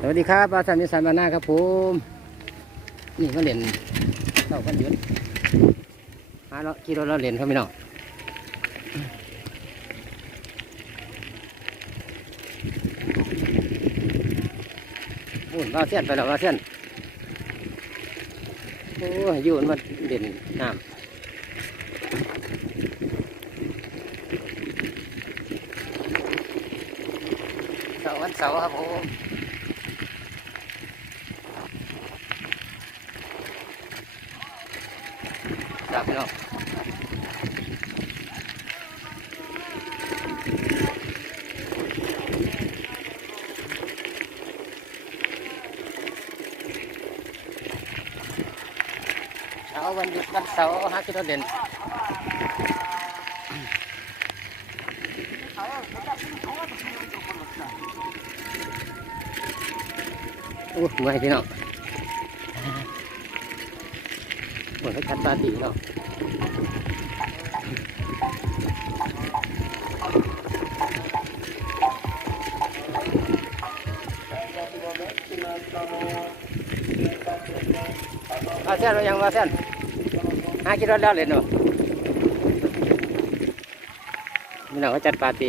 สวัสดีครับอาจารย์นิสันมาหน้าครับผมนี่มาเล่นเต่ากันยุดหาเราขี่รถเราเล่นครับพี่น้องอุ่นว่าเส้นไปแล้วว่าเส้นโอ้ยอยุ่นมาเด่นน้ำเสาร์วันเสาร์ครับผม ครับพี่น้อง เช้าวันหยุดวันเสาร์หากินรถเด่นโอ้เมื่อยพี่น้องหมดไปคัดป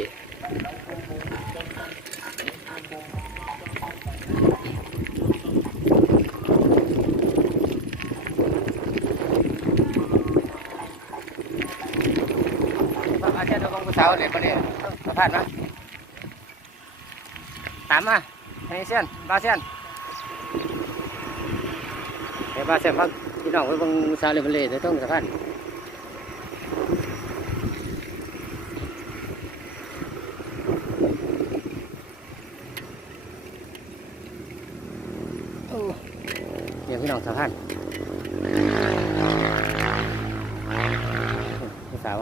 าร์ตี้เนาะ มาเส้นเรายังมาเส้นหากินรถแล้วเลยเนาะนี่เราก็จัดปาร์ตี้มาเส้นเราบางผู้สาวเลยปะเนี่ยสัมภาษณ์มาตามมาให้เส้นมาเส้น เดี๋ยวมาเสียพักพี่น้องไว้บางซาเลบันเล่ในต้องสะพานโอ้เดี๋ยวพี่น้องสะพานพี่สาว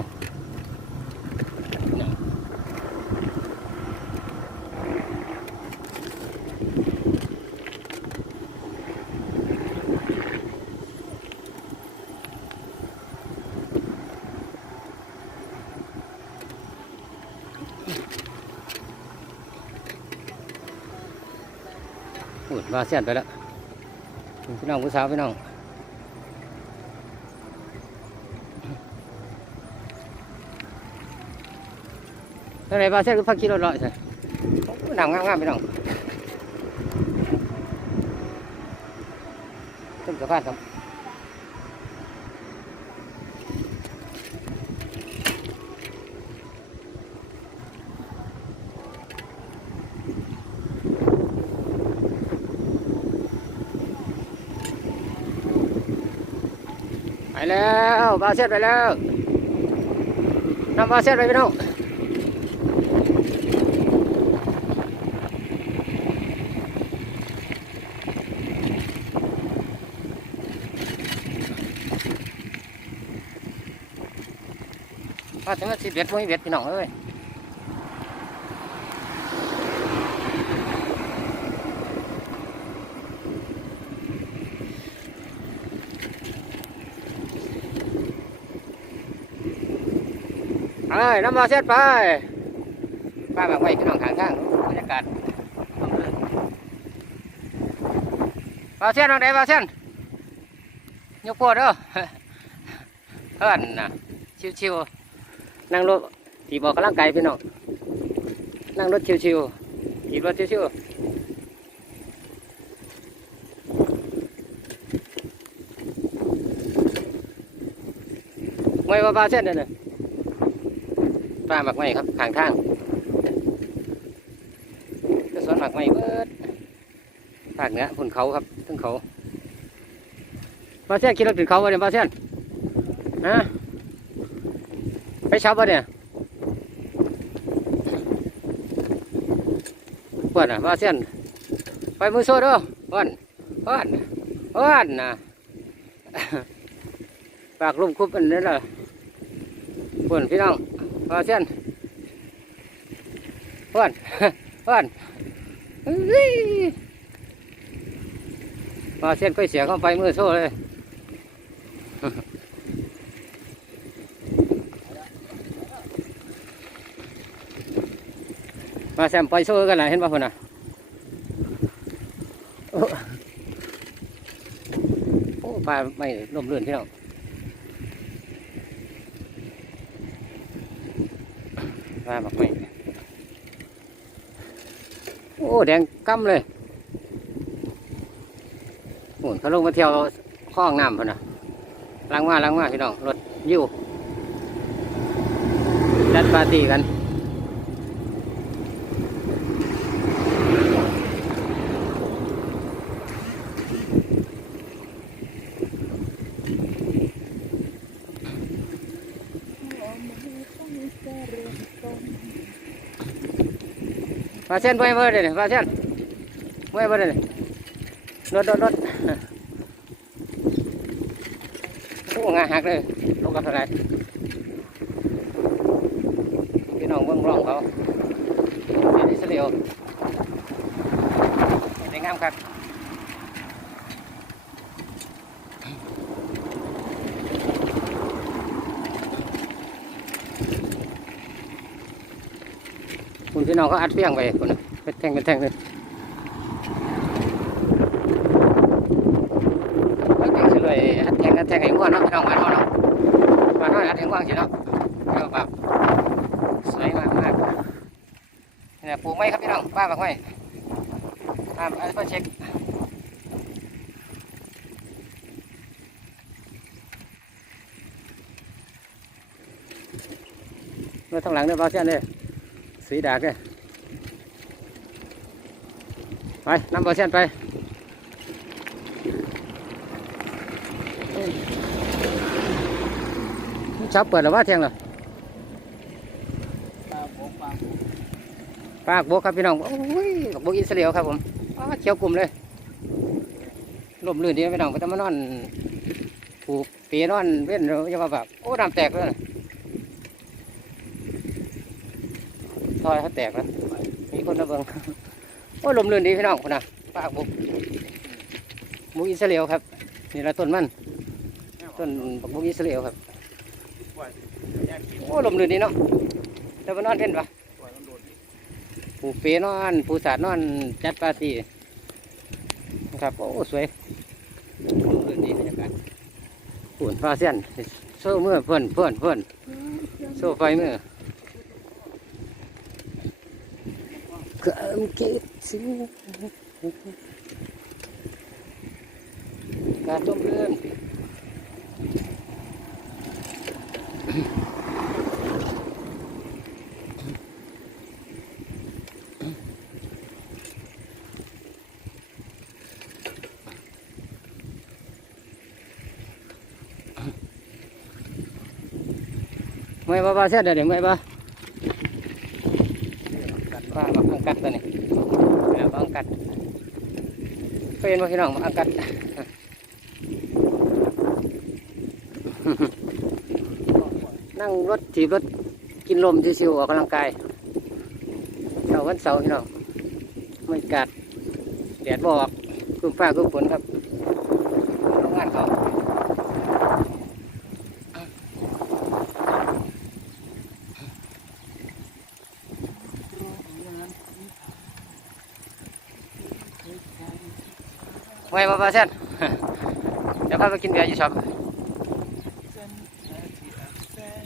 อุดมาเสียนไปแล้วพี่น้องผู้สาวพี่น้องเท่าไหรบาเสียนก็พักกิโลร้อยใช่หนำงามๆพี่น้องต้นสะพานครับ ไปแล้วบาเซ็ตไปแล้วนำบาเซ็ตไปพี่น้องมาถึงสิบเอ็ดพวกนี้เบ็ดพี่น้องเอ้ย ไปนำบาเซ็ตไปป้าแบบไว้พี่น้องข้างข้างบรรยากาศบาเซ็ตน้องไหนบาเซ็ตยกโพดเด้อเพื่อนน่ะชิวๆนั่งรถถีบออกกำลังกายพี่น้องนั่งรถชิวๆถีบรถชิวๆไม่ว่าบาเส้นเด้อเนี่ย ป้าหมักไม้ครับข้างทางก็สวนหมักไม้เบิดภาคเหนือพุ่นเขาครับทั้งเขาบาเส้นขี่รถขึ้นเขาวะเนี่ยบาเส้นฮะไปเช้าปะเนี่ยปวดอะว่าเส้นไปมือโซ่ด้อวันวันวันนะปากลุ่มคุบอันนี้ล่ะปวดพี่น้อง ว่าเส้นวันวันเฮ้ยว่าเส้นก็เสียเข้าไปมือโซ่เลยมาแซมไปโซ่กันนะเห็นป่ะคนน่ะโอ้ปลาไม่ลมเลื่อนพี่น้อง ลาบักไม่โอ้แดงกั้มเลยหุ่นเขาลงมาเที่ยวคลองน้ำพนนะล้างมาล้างมาพี่น้องรถยิ้วจัดปาร์ตี้กัน ปลาเส้นไว้เบอร์เลยปลาเส้นไว้เบอร์เลยรถรถรถโอ้งาหักเลยลงกับอะไรพี่น้องเบื้องร่องเขาเดี๋ยวนี้เสียวเห็นงามครับ คุณพี่น้องเขาอัดเฟี้ยงไปคุณน่ะเป็นแท่งเป็นแท่งเลยแล้วก็สิเลยอัดแท่งอัดแท่งให้ง่วนเนาะพี่น้องบ้านเราเนาะบ้านเราอัดแท่งกว้างสิเนาะเออแบบสวยมากมากเนี่ยปลูกไม้ครับพี่น้องป้าบอกไม้อ่าอันนี้ก็เช็ครถทางหลังเนี่ยเบาเส้นเลย สีแดากเลยไปนำเบาเส้นไปชับเปิดหรือว่าเที่ยงเหรอปลากปาโบกปากครับพี่น้องโอ้ยบกอิสราเอลครับผมเขียวกลุ่มเลยลมลื่นดีพี่น้องก็จะมานอนผูกเปียนอนเว้นเราจะมาแบบโอ้น้ำแตกเลยนะท อยเขาแตกแล้วมีคนระเบิงโอ้ลมลื่นดีพี่น้องคนน่ะปากบกบกอิสราเอลครับนี่ละต้นมันต้นบักบกอิสราเอลครับปล่อยแยกกินโอ้ลมลื่นดีเนาะแล้วมานอนเว้นปะปล่อยมันโดดดิผูเปนอนผูสาดนอนจัดปาร์ตี้นะครับโอ้สวยเพื่อนดีบรรยากาศปุ่นฟ้าเส้นโซ่มือเพื่อนเพื่อนเพื่อนโซ่ไฟมือเกิมเก็บสิการต้มเรื่อ งไม่บ้าบ้าเส้นเดี๋ย ว่าบักอังกัดตัวนี้บักอังกัดเป็นว่าพี่น้องบักอังกัดนั่งรถถีบรถกินลมชิวๆออกกำลังกายเสาร์วันเสาร์พี่น้องไม่กัดแดดบออกคือฟ้าคือฝนครับโรงงานเขา ว้มาปลาเส้นเดี๋ยวพาไปกินเบียร์อยู่ช็อปเส้นแท้ที่อักแสบ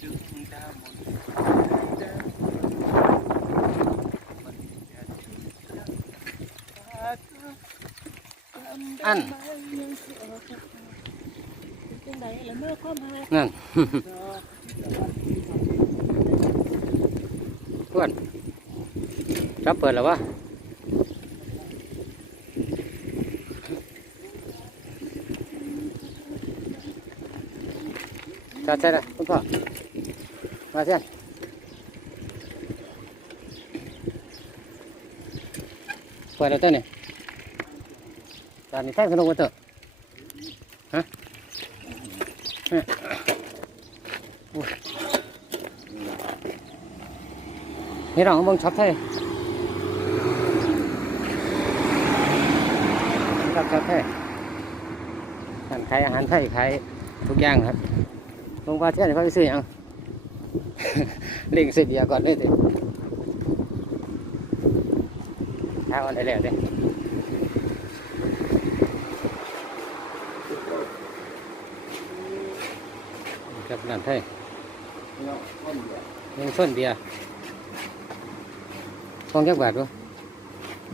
ดึงดาวหมดเดินมันอยากจะปาดทำอันไมยังเสียเป็นจังไดล่ะเมื่อความหานั่นดอกเพื่อนรับเปิดแล้ววะ จัดใช่ละคุณพ่อ มาเช่นเปิดแล้วเต้นนี่ตอนนี้แท่งสนุกมาเถอะฮะนี่เราบังช็อปไทยช็อปช็อปไทยร้านขายอาหารไทยขายทุกอย่างครับ ผมว่าเช่นเขาไปซื้อยังเล่งเสียดียก่อนเลยเด็หาวันได้แล้วเด็กับน้ำไทยยังส้นเดียต้องแยก้วบด้วย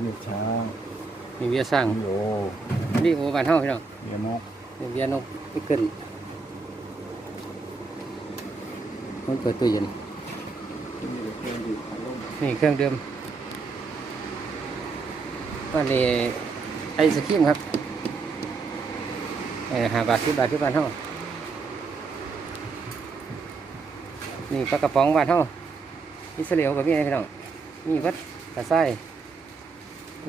นี่ช้างนี่เบี้ยสร้างโยนี่หมู่บ้านเฮาพี่น้องเบี้ยนกนี่เบี้ยนกไปขึ้น มันเปิดตู้เย็นที่มีเครื่องดื่มอารมณ์นี่เครื่องเดิมอันนี้ไอศครีมครับเออหาบาทสิบบาทที่บ้านเฮานี่ปลากระป๋องบ้านเฮาอิสราเอลกับมีอะไรพี่น้องมีวัดกระไส้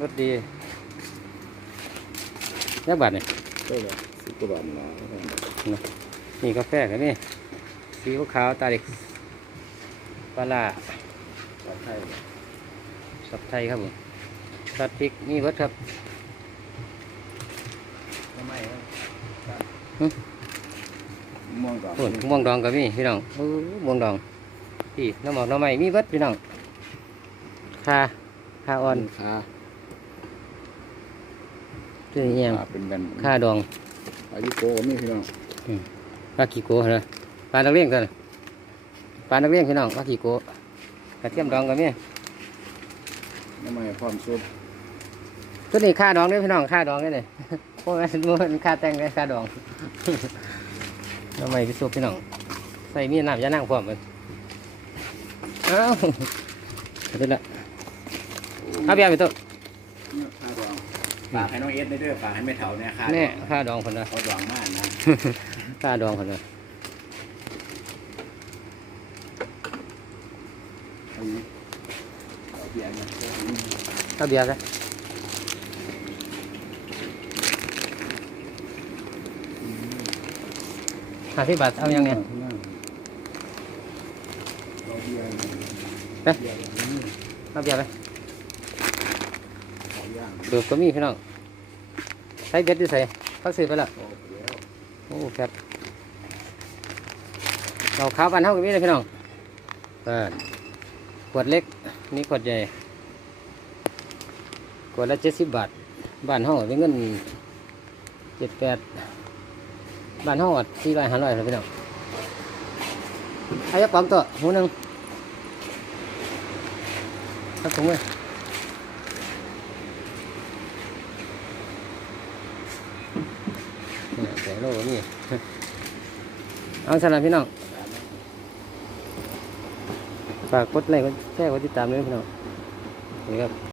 รสดียักบาทนี่ก็เลยสิบกว่าบาทนะนี่กาแฟกับนี่ สีขาวๆตาเด็กปลาล่าปลาไทยสับไทยครับผมสับพริกมีวัดครับทำไมครับหึม่วงกับโอ้ยม่วงดองกับมีพี่น้องโอ้ม่วงดองพี่น้ำหมอกน้ำไม้มีวัดพี่น้องคาคาอ่อนขาตัวนี้ยังขาเป็นแบนคาดองอายุโกนี่พี่น้องปลากีโก้เหรอ ปลานักเลี้ยงตัวน่ะปลานักเลี้ยงพี่น้องปลากีโก้กระเทียมดองกับมีทำไมพร้อมซุปตัวนี้ค่าดองเด้อพี่น้องค่าดองนี่เลยพวกนั้นมันค่าแต่งเลยค่าดองทำไมพี่สุพี่น้อง ใส่มีน้ำยานั่งพร้อมกันเอ้าเสร็จแล้วเอาเบียร์ไปตัวข้าวดองฝากให้น้องเอสได้ด้วยฝากให้แม่เถาเนี่ยค่ะแน่ค่าดองคนละเขาดองมากนะค่าดองคนละ อันนี้ เอาเบียร์มาเอาเบียร์ไปห้าสิบบาทเอายังไงเอาเบียร์ไปเบียร์อย่างนี้เอาเบียร์ไปขอย่างเดือบก็มีพี่น้องใช้เบ็ดด้วยใส่เขาซื้อไปแล้วโอ้เดี๋ยวโอ้ครับเราขาวบ้านเท่ากันนี้เลยพี่น้องเปิด ขวดเล็กนี่ขวดใหญ่ขวดละเจ็ดสิบบาท บ้านเท่าเป็นเงินเจ็ดแปดบ้านเท่าสี่ร้อยห้าร้อยเลยพี่น้องเอาจะปั๊มตัวหูหนึ่งครับถุงเลยเนี่ยแต่โลก็มีเอาสำหรับพี่น้อง ฝากกดไลค์กดแชร์กดติดตามด้วยพี่น้องนี่ครับ